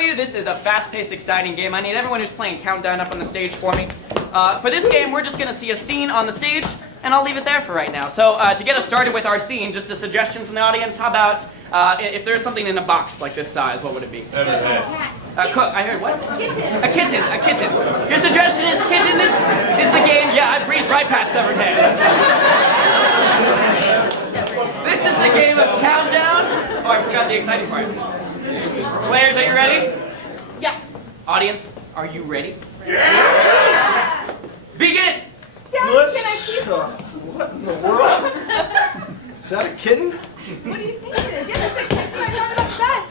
for you. This is a fast-paced, exciting game. I need everyone who's playing Countdown up on the stage for me. For this game, we're just going to see a scene on the stage, and I'll leave it there for right now. So to get us started with our scene, just a suggestion from the audience, how about if there's something in a box like this size, what would it be? I heard what? A kitten. A kitten. Your suggestion is kitten. This is the game. Yeah, I breezed right past Severed Head. This is the game of Countdown. Oh, I forgot the exciting part. Players, are you ready? Yeah. Audience, are you ready? Yeah! Begin! Dad, can I keep it? What in the world? Is that a kitten? What do you think it is? Yeah, that's a kitten. I got it upset.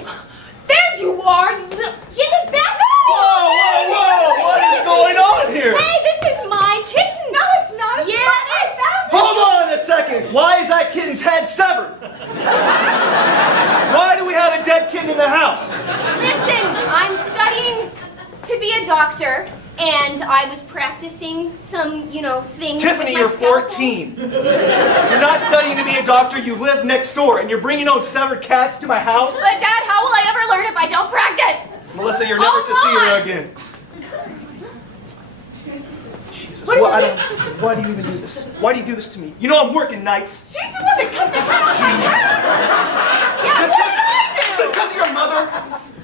There you are! You little... Get it back! Whoa, whoa, whoa! What is going on here? Hey, this is my kitten! No, it's not. Yeah, it is. Hold on a second! Why is that kitten's head severed? Why do we have a dead kitten in the house? Listen, I'm studying to be a doctor, and I was practicing some, things Tiffany, with my you're scalpel. 14. You're not studying to be a doctor, you live next door, and you're bringing home severed cats to my house? But Dad, how will I ever learn if I don't practice? Melissa, you're never to see her again. Jesus, why do you even do this? Why do you do this to me? You know I'm working nights. She's the one that cut the head off my head. Yeah, Just because of your mother?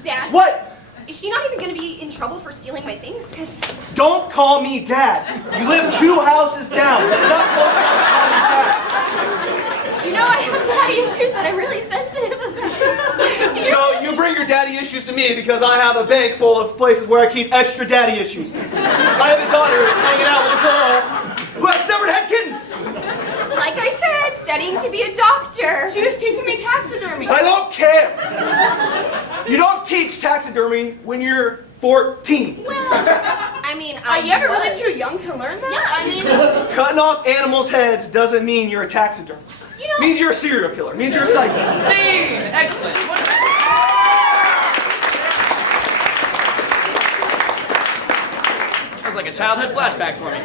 Dad? What? Is she not even going to be in trouble for stealing my things? Because... Don't call me Dad. You live 2 houses down. It's not close enough to call me Dad. I have daddy issues that I'm really sensitive about. So you bring your daddy issues to me because I have a bank full of places where I keep extra daddy issues. I have a daughter hanging out with a girl who has severed head kittens. Like I said, studying to be a doctor. She was teaching me taxidermy. I don't care. You don't teach taxidermy when you're 14. Well, are you ever really too young to learn that? Yeah, Cutting off animals' heads doesn't mean you're a taxidermist. Means you're a serial killer. Means you're a psycho. Scene! Excellent. That was like a childhood flashback for me.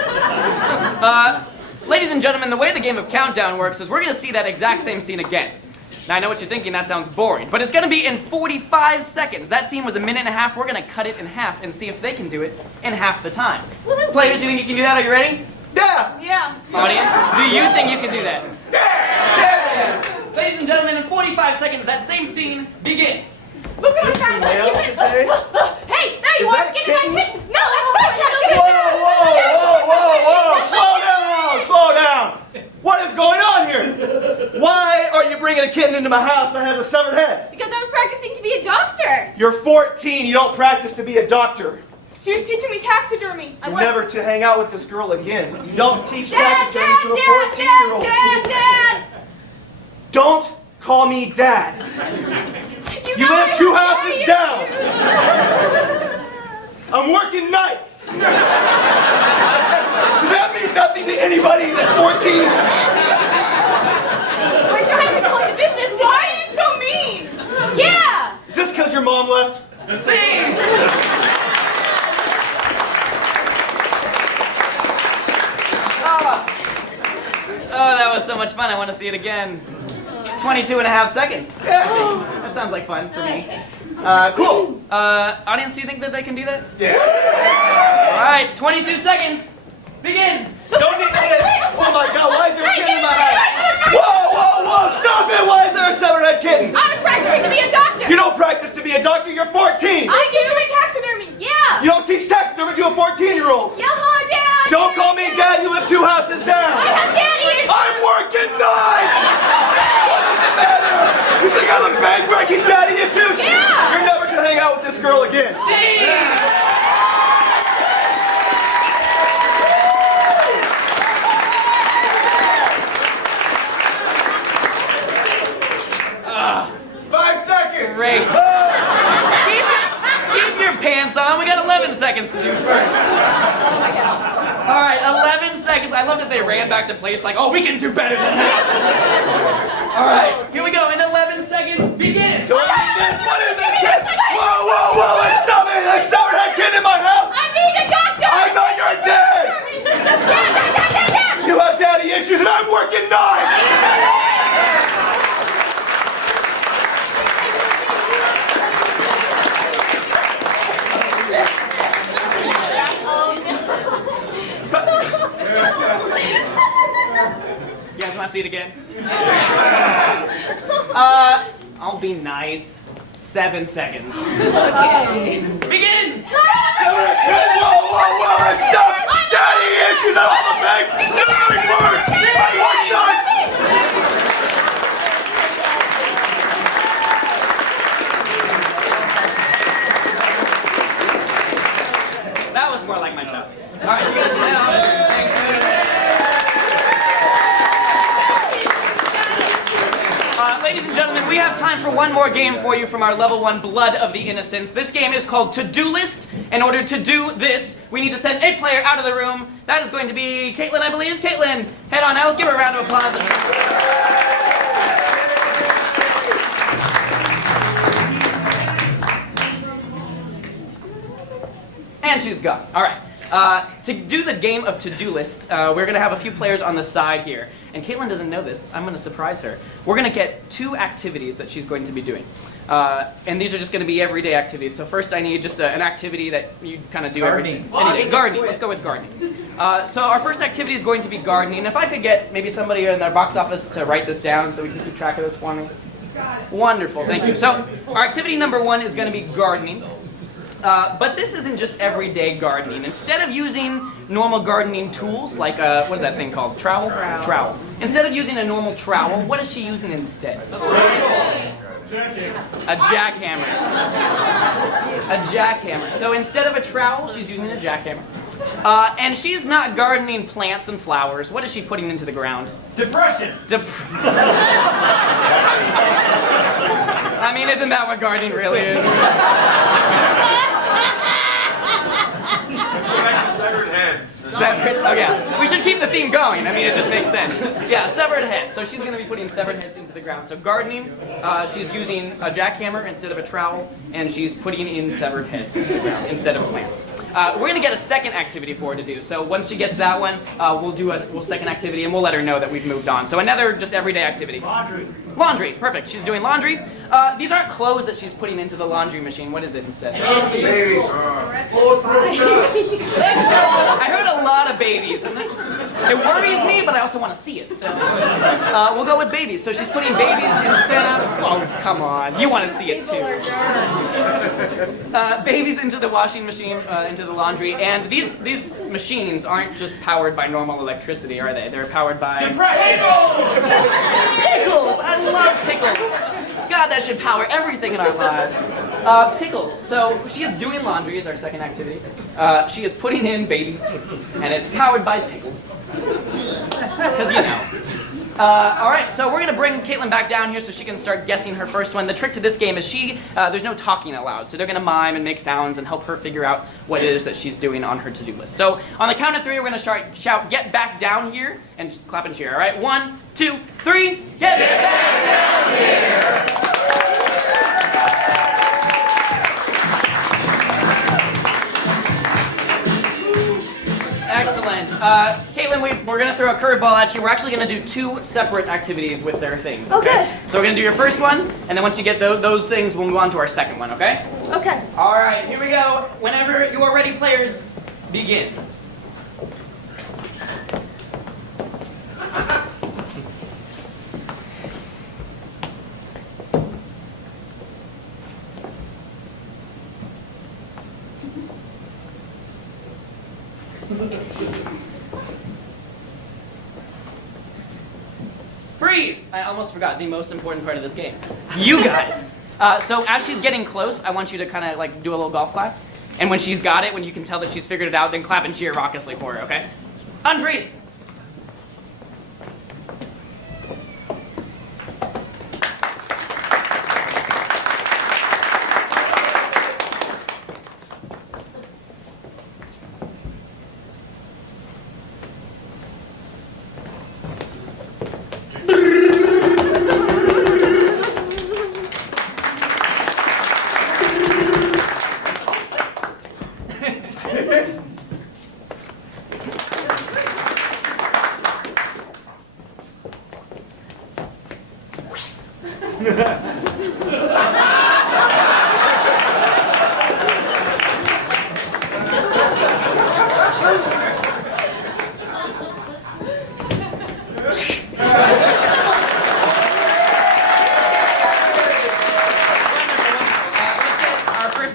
Ladies and gentlemen, the way the game of Countdown works is we're going to see that exact same scene again. Now, I know what you're thinking, that sounds boring, but it's going to be in 45 seconds. That scene was 1.5 minutes. We're going to cut it in half and see if they can do it in half the time. Players, you think you can do that? Are you ready? Yeah. Audience, do you think you can do that? Yeah. Ladies and gentlemen, in 45 seconds, that same scene, begin. Look at Is this the mail today? Hey, there you Is are! that Get kitten? in my kitten! No, that's my cat! Whoa! Slow down! What is going on here? Why are you bringing a kitten into my house that has a severed head? Because I was practicing to be a doctor. You're 14. You don't practice to be a doctor. She was teaching me taxidermy. You're never to hang out with this girl again. You don't teach Dad, taxidermy to a 14-year-old. Dad! Don't call me Dad. You live 2 houses down. I'm working nights. Does that mean nothing to anybody that's 14? We're trying to go into business. Why are you so mean? Yeah. Is this because your mom left? Scene! Oh, that was so much fun. I want to see it again. 22.5 seconds. That sounds like fun for me. Cool. Audience, do you think that they can do that? Yeah. All right, 22 seconds. Begin. Don't need this. Oh my God, why is there a kitten in my house? Whoa, stop it. Why is there a severed head kitten? I was practicing to be a doctor. You don't practice to be a doctor, you're 14. I do to be taxidermy. Yeah. You don't teach taxidermy to a 14-year-old. Yeah, Dad. Don't call me Dad, you live 2 houses down. I have daddy issues. I'm working nights. What does it matter? You think I'm a bank breaking daddy issues? Yeah. You're never gonna hang out with this girl again. Scene. 5 seconds. Great. Keep your pants on. We got 11 seconds to do first. Oh my God. All right, 11 seconds. I love that they ran back to place like, oh, we can do better than that. All right, here we go. In 11 seconds, begin. Don't need this. What is this kid? Whoa, let's stop it. That severed head kid in my house. I'm being a doctor. I thought you were dead. Dad. You have daddy issues and I'm working nights. see it again? I'll be nice. 7 seconds. Okay. Begin! Whoa, let's stop! Daddy issues, I love a big nothing word! I want nuts! That was more like my stuff. All right, you guys now. Ladies and gentlemen, we have time for one more game for you from our level 1 Blood of the Innocents. This game is called To-Do List. In order to do this, we need to send a player out of the room. That is going to be Caitlin, I believe. Caitlin, head on out. Let's give her a round of applause. And she's gone. All right. To do the game of To-Do List, we're going to have a few players on the side here. And Caitlin doesn't know this. I'm going to surprise her. We're going to get 2 activities that she's going to be doing. And these are just going to be everyday activities. So first I need just an activity that you kind of do every day. Gardening. Let's go with gardening. So our first activity is going to be gardening. If I could get maybe somebody in our box office to write this down so we can keep track of this for me. Wonderful. Thank you. So our activity number 1 is going to be gardening. But this isn't just everyday gardening. Instead of using normal gardening tools, like what is that thing called? Trowel? Trowel. Instead of using a normal trowel, what is she using instead? A jackhammer. A jackhammer. So instead of a trowel, she's using a jackhammer. And she's not gardening plants and flowers. What is she putting into the ground? Depression. I mean, isn't that what gardening really is? Severed heads. Severed, oh yeah. We should keep the theme going. I mean, it just makes sense. Yeah, severed heads. So she's going to be putting severed heads into the ground. So gardening, she's using a jackhammer instead of a trowel, and she's putting in severed heads into the ground instead of plants. We're going to get a second activity for her to do. So once she gets that one, we'll do a second activity, and we'll let her know that we've moved on. So another just everyday activity. Laundry. Laundry, perfect. She's doing laundry. These aren't clothes that she's putting into the laundry machine. What is it instead? Babies. I heard a lot of babies. And it worries me, but I also want to see it. So we'll go with babies. So she's putting babies instead of... Oh, come on. You want to see it too. Babies into the washing machine, into the laundry. And these machines aren't just powered by normal electricity, are they? They're powered by... Depression. Pickles! I love pickles! God, that should power everything in our lives. Pickles. So she is doing laundry is our second activity. She is putting in babies, and it's powered by pickles. Because you know. All right, so we're going to bring Caitlin back down here so she can start guessing her first one. The trick to this game is there's no talking allowed. So they're going to mime and make sounds and help her figure out what it is that she's doing on her to-do list. So on the count of 3, we're going to shout, get back down here, and just clap and cheer, all right? 1, 2, 3, get back down here! Excellent. Caitlin, we're going to throw a curveball at you. We're actually going to do 2 separate activities with their things, okay? Okay. So we're going to do your first one, and then once you get those things, we'll move on to our second one, okay? Okay. All right, here we go. Whenever you are ready, players, begin. Freeze! I almost forgot the most important part of this game. You guys. So as she's getting close, I want you to kind of like do a little golf clap. And when she's got it, when you can tell that she's figured it out, then clap and cheer raucously for her, okay? Unfreeze!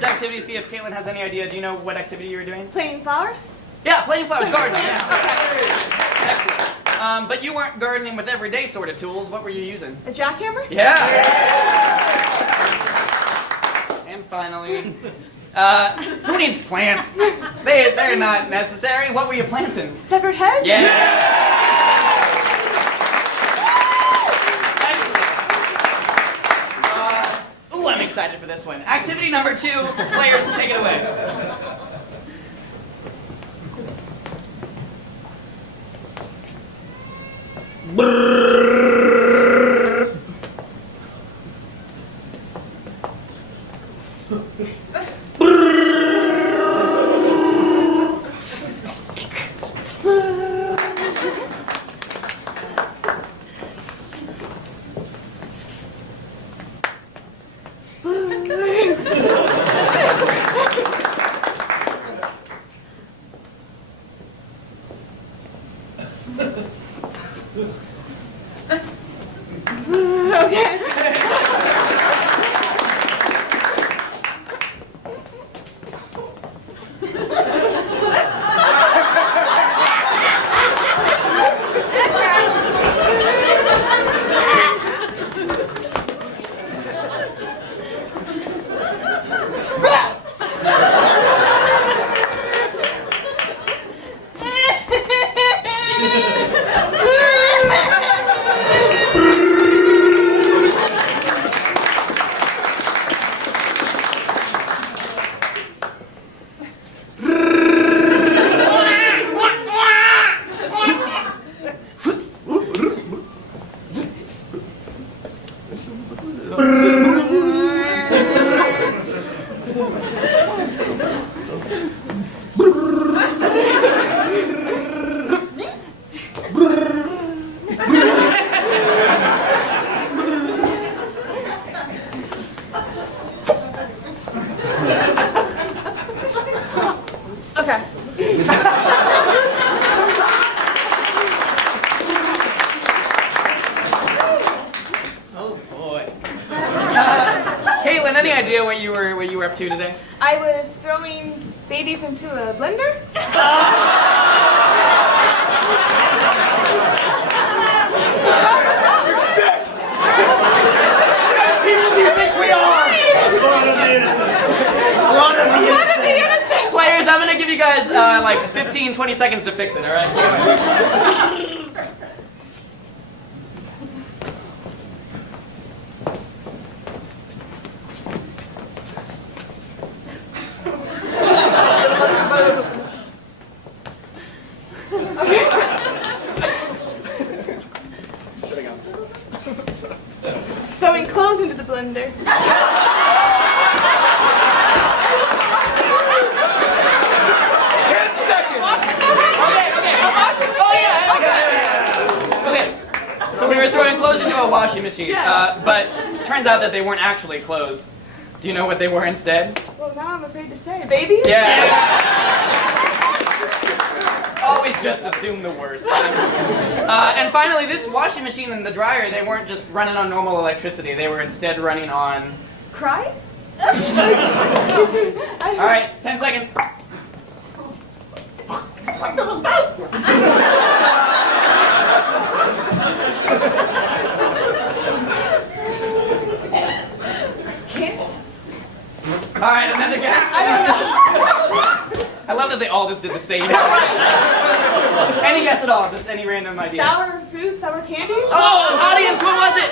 activity, see if Caitlin has any idea. Do you know what activity you were doing? Planting flowers? Yeah, planting flowers, gardening, yeah. Excellent. But you weren't gardening with everyday sort of tools. What were you using? A jackhammer? Yeah. And finally, who needs plants? They're not necessary. What were you planting? Severed heads? Yeah. Ooh, I'm excited for this one. Activity number 2, players, take it away. Caitlin, any idea what you were up to today? I was throwing babies into a blender. You're sick! What people do you think we are? Blood of the innocent. Blood of the innocent. Players, I'm gonna give you guys like 15, 20 seconds to fix it, alright? Throwing clothes into the blender. 10 seconds! Okay, so we were throwing clothes into a washing machine, Yes. but turns out that they weren't actually clothes. Do you know what they were instead? Well, now I'm afraid to say. Babies? Yeah. Always just assume the worst. And finally, this washing machine and the dryer, they weren't just running on normal electricity. They were instead running on... Cries? Alright, 10 seconds. Alright, another guess? I don't know. I love that they all just did the same. Any guess at all? Just any random idea? Sour food, sour candy? Oh, audience, what was it?